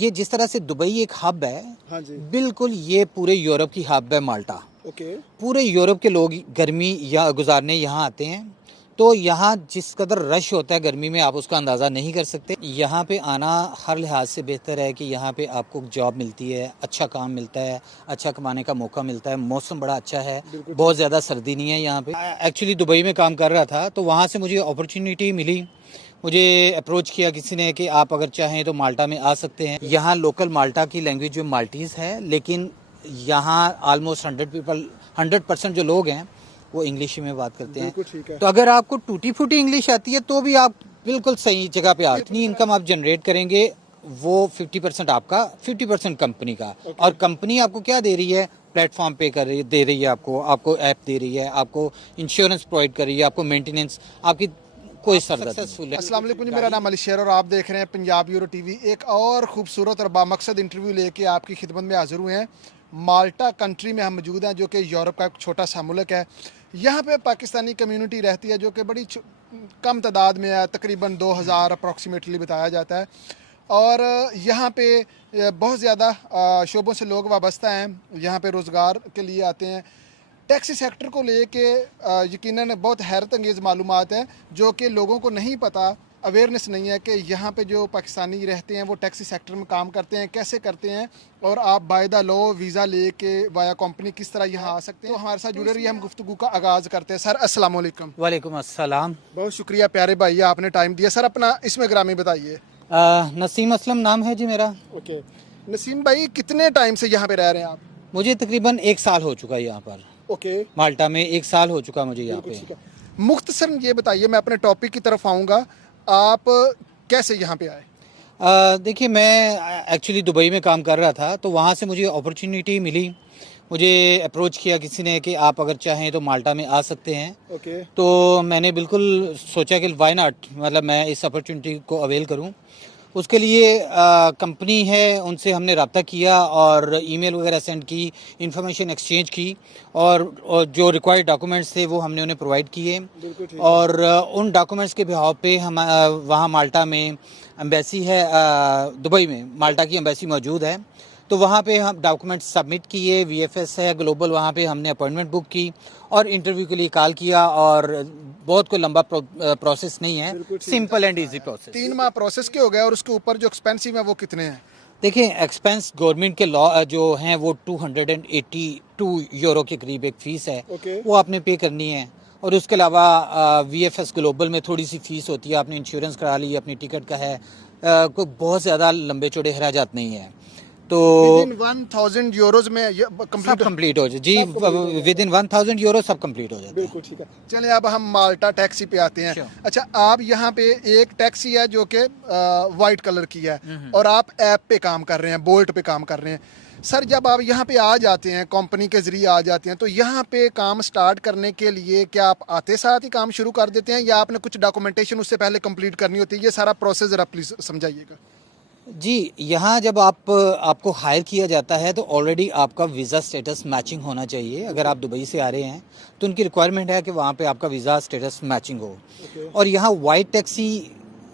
ये जिस तरह से दुबई एक हब है, हाँ जी। बिल्कुल ये पूरे यूरोप की हब है माल्टा। ओके। पूरे यूरोप के लोग गर्मी या गुजारने यहाँ आते हैं, तो यहाँ जिस कदर रश होता है गर्मी में आप उसका अंदाज़ा नहीं कर सकते। यहाँ पे आना हर लिहाज से बेहतर है कि यहाँ पे आपको जॉब मिलती है, अच्छा काम मिलता है, अच्छा कमाने का मौका मिलता है, मौसम बड़ा अच्छा है, बिल्कुल बहुत ज़्यादा सर्दी नहीं है यहाँ पे। एक्चुअली दुबई में काम कर रहा था तो वहाँ से मुझे अपॉर्चुनिटी मिली, मुझे अप्रोच किया किसी ने कि आप अगर चाहें तो माल्टा में आ सकते हैं। यहाँ लोकल माल्टा की लैंग्वेज जो माल्टीज़ है, लेकिन यहाँ ऑलमोस्ट 100% जो लोग हैं वो इंग्लिश में बात करते हैं। बिल्कुल ठीक है। तो अगर आपको टूटी फूटी इंग्लिश आती है तो भी आप बिल्कुल सही जगह पे आते। इतनी इनकम आप जनरेट करेंगे वो 50% आपका, 50% कंपनी का। और कंपनी आपको क्या दे रही है? प्लेटफॉर्म पे कर रही दे रही है, आपको ऐप दे रही है, आपको इंश्योरेंस प्रोवाइड कर रही है, आपको मेंटेनेंस, आपकी कोई सक्सेसफुल है। अस्सलाम वालेकुम जी, मेरा नाम अली शेर और आप देख रहे हैं पंजाब यूरो टीवी। एक और खूबसूरत और बामकसद इंटरव्यू लेके आपकी खिदमत में हाजिर हुए हैं। माल्टा कंट्री में हम मौजूद हैं, जो कि यूरोप का एक छोटा सा मुल्क है। यहाँ पे पाकिस्तानी कम्युनिटी रहती है, जो कि बड़ी कम तादाद में है, तकरीबन 2000 अप्रॉक्सीमेटली बताया जाता है। और यहाँ पे बहुत ज़्यादा शोबों से लोग वाबस्ता हैं, यहाँ पे रोज़गार के लिए आते हैं। टैक्सी सेक्टर को लेके यकीनन बहुत हैरत अंगेज़ मालूमात है, जो कि लोगों को नहीं पता, अवेयरनेस नहीं है कि यहाँ पे जो पाकिस्तानी रहते हैं वो टैक्सी सेक्टर में काम करते हैं, कैसे करते हैं, और आप बाय द लॉ वीज़ा लेके वाया कंपनी किस तरह यहाँ आ सकते हैं। तो हमारे साथ जुड़े रहिए, हम गुफ्तगू का आगाज़ करते हैं। सर अस्सलाम वालेकुम। वालेकुम अस्सलाम। बहुत शुक्रिया प्यारे भाई, आपने टाइम दिया। सर अपना इसमें ग्रामी बताइए। नसीम असलम नाम है जी मेरा। ओके। नसीम भाई, कितने टाइम से यहाँ पे रह रहे हैं आप? मुझे तकरीबन 1 साल हो चुका है यहाँ पर, ओके। माल्टा में 1 साल हो चुका मुझे यहाँ बिल्कुल पे। ठीक है। मुख्तसर ये बताइए, मैं अपने टॉपिक की तरफ आऊँगा, आप कैसे यहाँ पे आए? देखिए मैं एक्चुअली दुबई में काम कर रहा था तो वहाँ से मुझे अपॉर्चुनिटी मिली, मुझे अप्रोच किया किसी ने कि आप अगर चाहें तो माल्टा में आ सकते हैं। ओके। तो मैंने बिल्कुल सोचा कि वाई नॉट, मतलब मैं इस अपॉर्चुनिटी को अवेल करूं। उसके लिए कंपनी है उनसे हमने रब्ता किया और ईमेल वगैरह सेंड की, इंफॉर्मेशन एक्सचेंज की, और जो रिक्वायर्ड डॉक्यूमेंट्स थे वो हमने उन्हें प्रोवाइड किए। बिल्कुल ठीक है। और उन डॉक्यूमेंट्स के बिहाव पे हम वहाँ माल्टा में एम्बेसी है, दुबई में माल्टा की एम्बेसी मौजूद है, तो वहाँ पे हम डॉक्यूमेंट सबमिट किए। वीएफएस है ग्लोबल, वहाँ पे हमने अपॉइंटमेंट बुक की और इंटरव्यू के लिए कॉल किया। और बहुत कोई लंबा प्रोसेस नहीं है, सिंपल एंड इजी प्रोसेस। 3 माह प्रोसेस के हो गए, और उसके ऊपर जो एक्सपेंसिव है वो कितने हैं? देखिए एक्सपेंस गवर्नमेंट के लॉ जो हैं वो 282 यूरो के करीब एक फ़ीस है, ओके। वो आपने पे करनी है। और उसके अलावा वीएफएस ग्लोबल में थोड़ी सी फ़ीस होती है, आपने इंश्योरेंस करा ली, अपनी टिकट का है, कोई बहुत ज़्यादा लंबे चौड़े खराजात नहीं है। तो विद इन 1000 यूरोज में ये सब कंप्लीट? कंप्लीट हो जाए जी, विद इन 1000 यूरो सब कंप्लीट हो जाता है। बिल्कुल ठीक है। चलिए अब हम माल्टा टैक्सी पे आते हैं। Sure. अच्छा, आप यहाँ पे एक टैक्सी है जो कि वाइट कलर की है, और आप ऐप पे काम कर रहे हैं, बोल्ट पे काम कर रहे हैं। सर जब आप यहाँ पे आ जाते हैं, कंपनी के ज़रिए आ जाते हैं, तो यहाँ पे काम स्टार्ट करने के लिए क्या आप आते साथ ही काम शुरू कर देते हैं, या आपने कुछ डॉक्यूमेंटेशन उससे पहले कंप्लीट करनी होती है? ये सारा प्रोसेस ज़रा प्लीज़ समझाइएगा। जी, यहाँ जब आपको हायर किया जाता है तो ऑलरेडी आपका वीज़ा स्टेटस मैचिंग होना चाहिए। अगर आप दुबई से आ रहे हैं तो उनकी रिक्वायरमेंट है कि वहाँ पे आपका वीज़ा स्टेटस मैचिंग हो। और यहाँ वाइट टैक्सी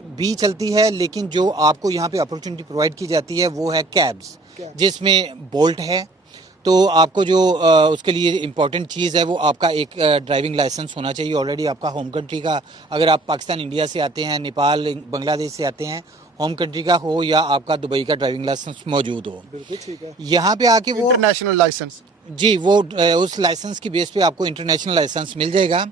भी चलती है, लेकिन जो आपको यहाँ पे अपॉर्चुनिटी प्रोवाइड की जाती है वो है कैब्स, जिसमें बोल्ट है। तो आपको जो उसके लिए इम्पॉर्टेंट चीज़ है वो आपका एक ड्राइविंग लाइसेंस होना चाहिए ऑलरेडी आपका होम कंट्री का। अगर आप पाकिस्तान इंडिया से आते हैं, नेपाल बांग्लादेश से आते हैं, होम कंट्री का हो या आपका दुबई का ड्राइविंग लाइसेंस मौजूद हो। बिल्कुल ठीक है। यहाँ पे आके वो इंटरनेशनल लाइसेंस? जी, वो उस लाइसेंस की बेस पे आपको इंटरनेशनल लाइसेंस मिल जाएगा।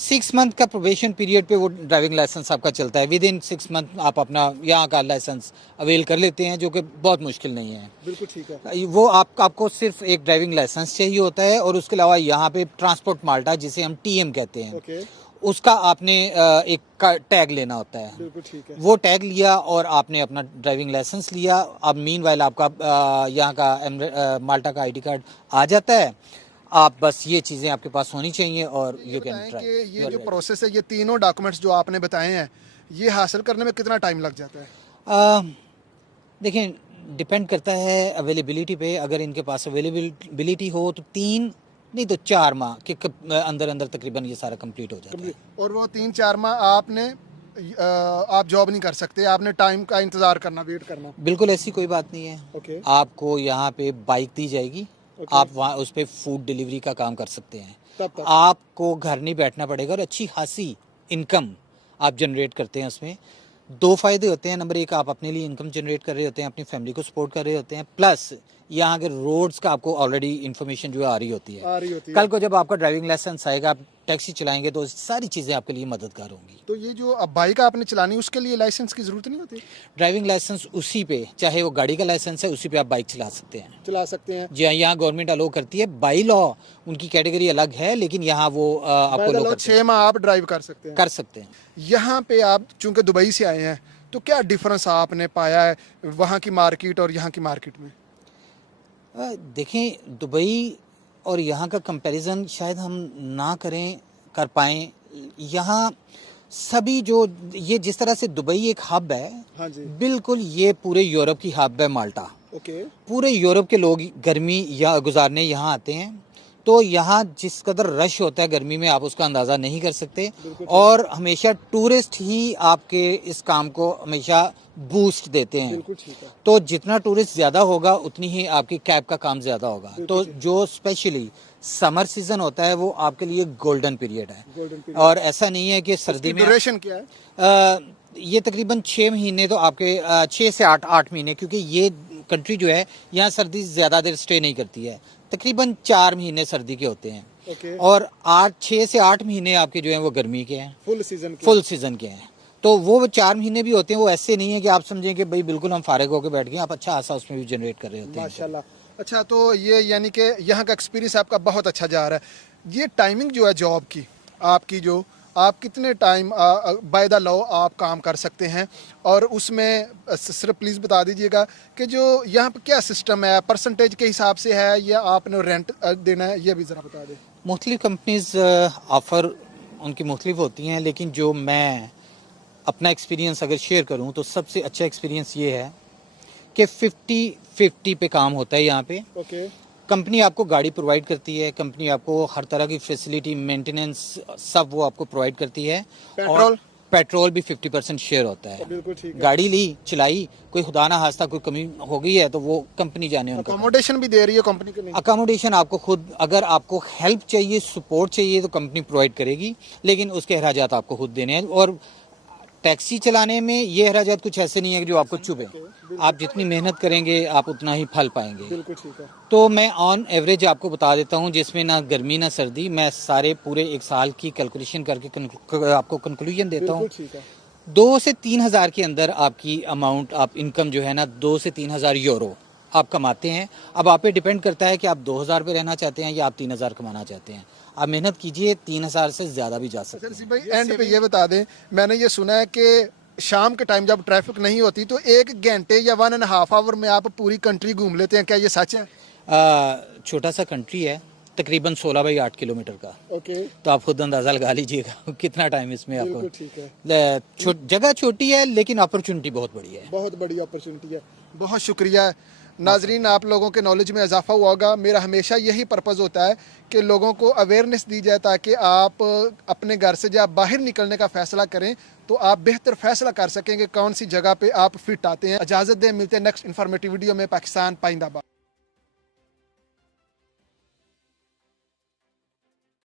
6 मंथ का प्रोबेशन पीरियड पे वो ड्राइविंग लाइसेंस आपका चलता है। विद इन 6 मंथ आप अपना यहाँ का लाइसेंस अवेल कर लेते हैं, जो कि बहुत मुश्किल नहीं है। बिल्कुल ठीक है। वो आपको सिर्फ एक ड्राइविंग लाइसेंस चाहिए होता है, और उसके अलावा यहाँ पे ट्रांसपोर्ट माल्टा, जिसे हम टीएम कहते हैं, ओके। उसका आपने एक टैग लेना होता है। बिल्कुल ठीक है। वो टैग लिया और आपने अपना ड्राइविंग लाइसेंस लिया। अब मीनवाइल आपका यहाँ का माल्टा का आईडी कार्ड आ जाता है। आप बस ये चीज़ें आपके पास होनी चाहिए और यू कैन बताएं कि ड्राइव। ये जो प्रोसेस है, ये तीनों डॉक्यूमेंट्स जो आपने बताए हैं, ये हासिल करने में कितना टाइम लग जाता है? देखिए डिपेंड करता है अवेलेबिलिटी पे। अगर इनके पास अवेलेबिलिटी हो तो 3 नहीं तो 4 माह के अंदर अंदर तकरीबन ये सारा कंप्लीट हो जाता है। और वो 3-4 माह आपने आप जॉब नहीं कर सकते, आपने टाइम का इंतजार करना, वेट करना। बिल्कुल ऐसी कोई बात नहीं है। ओके। आपको यहाँ पे बाइक दी जाएगी, ओके। आप वहाँ उस पे फूड डिलीवरी का काम कर सकते हैं। तब तक आपको घर नहीं बैठना पड़ेगा और अच्छी खासी इनकम आप जनरेट करते हैं उसमें। दो फायदे होते हैं। नंबर एक, आप अपने लिए इनकम जनरेट कर रहे होते हैं, अपनी फैमिली को सपोर्ट कर रहे होते हैं, प्लस यहाँ के रोड्स का आपको ऑलरेडी इन्फॉर्मेशन जो है आ रही होती है। आ रही होती है। कल को जब आपका ड्राइविंग लाइसेंस आएगा, आप टैक्सी चलाएंगे तो सारी चीज़ें आपके लिए मददगार होंगी। तो ये जो अब बाइक आपने चलानी, उसके लिए लाइसेंस की जरूरत नहीं होती? ड्राइविंग लाइसेंस उसी पे, चाहे वो गाड़ी का लाइसेंस है, उसी पे आप बाइक चला सकते हैं। चला सकते हैं। जी हाँ, यहाँ गवर्नमेंट अलो करती है। बाई लॉ उनकी कैटेगरी अलग है, लेकिन यहाँ वो आपको लो करते 6 माह आप ड्राइव कर सकते हैं। कर सकते हैं। यहाँ पे आप चूंकि दुबई से आए हैं, तो क्या डिफरेंस आपने पाया है वहाँ की मार्केट और यहाँ की मार्केट में? देखें, दुबई और यहाँ का कंपैरिजन शायद हम ना कर पाएं। यहाँ सभी जो ये जिस तरह से दुबई एक हब है, हाँ जी। बिल्कुल ये पूरे यूरोप की हब है माल्टा। ओके। पूरे यूरोप के लोग गर्मी या गुजारने यहाँ आते हैं, तो यहाँ जिस कदर रश होता है गर्मी में, आप उसका अंदाज़ा नहीं कर सकते। और हमेशा टूरिस्ट ही आपके इस काम को हमेशा बूस्ट देते हैं। बिल्कुल ठीक है। तो जितना टूरिस्ट ज़्यादा होगा, उतनी ही आपकी कैब का काम ज़्यादा होगा। तो जो स्पेशली समर सीजन होता है, वो आपके लिए गोल्डन पीरियड है। Golden period. और ऐसा नहीं है कि सर्दी में ड्यूरेशन क्या है? ये तकरीबन 6 महीने तो आपके 6 से 8 महीने, क्योंकि ये कंट्री जो है, यहाँ सर्दी ज़्यादा देर स्टे नहीं करती है। तकरीबन 4 महीने सर्दी के होते हैं। ओके। और 6 से 8 महीने आपके जो हैं वो गर्मी के हैं, फुल सीजन फुल सीजन के हैं। तो वो 4 महीने भी होते हैं, वो ऐसे नहीं है कि आप समझें कि भाई बिल्कुल हम फारिग होकर बैठ गए। आप अच्छा खासा उसमें भी जनरेट कर रहे होते हैं। माशाल्लाह। अच्छा, तो ये यानी कि यहाँ का एक्सपीरियंस आपका बहुत अच्छा जा रहा है। ये टाइमिंग जो है जॉब की आपकी, जो आप कितने टाइम बाय द लॉ आप काम कर सकते हैं, और उसमें सिर्फ प्लीज़ बता दीजिएगा कि जो यहाँ पे क्या सिस्टम है, परसेंटेज के हिसाब से है या आपने रेंट देना है, ये भी ज़रा बता दें। मुख्तलिफ कंपनीज ऑफ़र उनकी मुख्तलिफ होती हैं, लेकिन जो मैं अपना एक्सपीरियंस अगर शेयर करूं, तो सबसे अच्छा एक्सपीरियंस ये है कि 50-50 पे काम होता है यहाँ पे। ओके। कंपनी आपको गाड़ी प्रोवाइड करती है, कंपनी आपको हर तरह की फैसिलिटी, मेंटेनेंस, सब वो आपको प्रोवाइड करती है। और पेट्रोल भी 50% शेयर होता है। बिल्कुल ठीक है। गाड़ी ली, चलाई, कोई खुदा ना खास्ता कोई कमी हो गई है तो वो कंपनी जाने उनका। अकोमोडेशन भी दे रही है कंपनी के? नहीं, अकोमोडेशन आपको खुद, अगर आपको हेल्प चाहिए, सपोर्ट चाहिए, तो कंपनी प्रोवाइड करेगी, लेकिन उसके अखराजात आपको खुद देने हैं। और टैक्सी चलाने में ये अखराजात कुछ ऐसे नहीं है कि जो आपको चुभे। आप जितनी मेहनत करेंगे, आप उतना ही फल पाएंगे। बिल्कुल ठीक है। तो मैं ऑन एवरेज आपको बता देता हूँ, जिसमें ना गर्मी ना सर्दी, मैं सारे पूरे 1 साल की कैलकुलेशन करके आपको कंक्लूजन देता हूँ। ठीक है। 2 से 3 हज़ार के अंदर आपकी अमाउंट, आप इनकम जो है ना, 2 से 3 हज़ार यूरो आप कमाते हैं। अब आप पे डिपेंड करता है कि आप 2,000 पे रहना चाहते हैं या आप 3,000 कमाना चाहते हैं। आप मेहनत कीजिए, 3,000 से ज़्यादा भी जा सकते हैं। भाई एंड पे ये बता दें, मैंने ये सुना है कि शाम के टाइम जब ट्रैफिक नहीं होती, तो 1 घंटे या 1.5 आवर में आप पूरी कंट्री घूम लेते हैं, क्या ये सच है? छोटा सा कंट्री है, तकरीबन 16/8 किलोमीटर का। ओके। तो आप खुद अंदाज़ा लगा लीजिएगा कितना टाइम इसमें आपको। ठीक है। जगह छोटी है, लेकिन अपॉर्चुनिटी बहुत बड़ी है। बहुत बड़ी अपॉर्चुनिटी है। बहुत शुक्रिया नाजरीन, आप लोगों के नॉलेज में इजाफा हुआ होगा। मेरा हमेशा यही पर्पज़ होता है कि लोगों को अवेयरनेस दी जाए, ताकि आप अपने घर से जब बाहर निकलने का फ़ैसला करें, तो आप बेहतर फ़ैसला कर सकेंगे कौन सी जगह पे आप फिट आते हैं। इजाज़त दें, मिलते हैं नेक्स्ट इन्फॉर्मेटिव वीडियो में। पाकिस्तान पाइंदाबाद।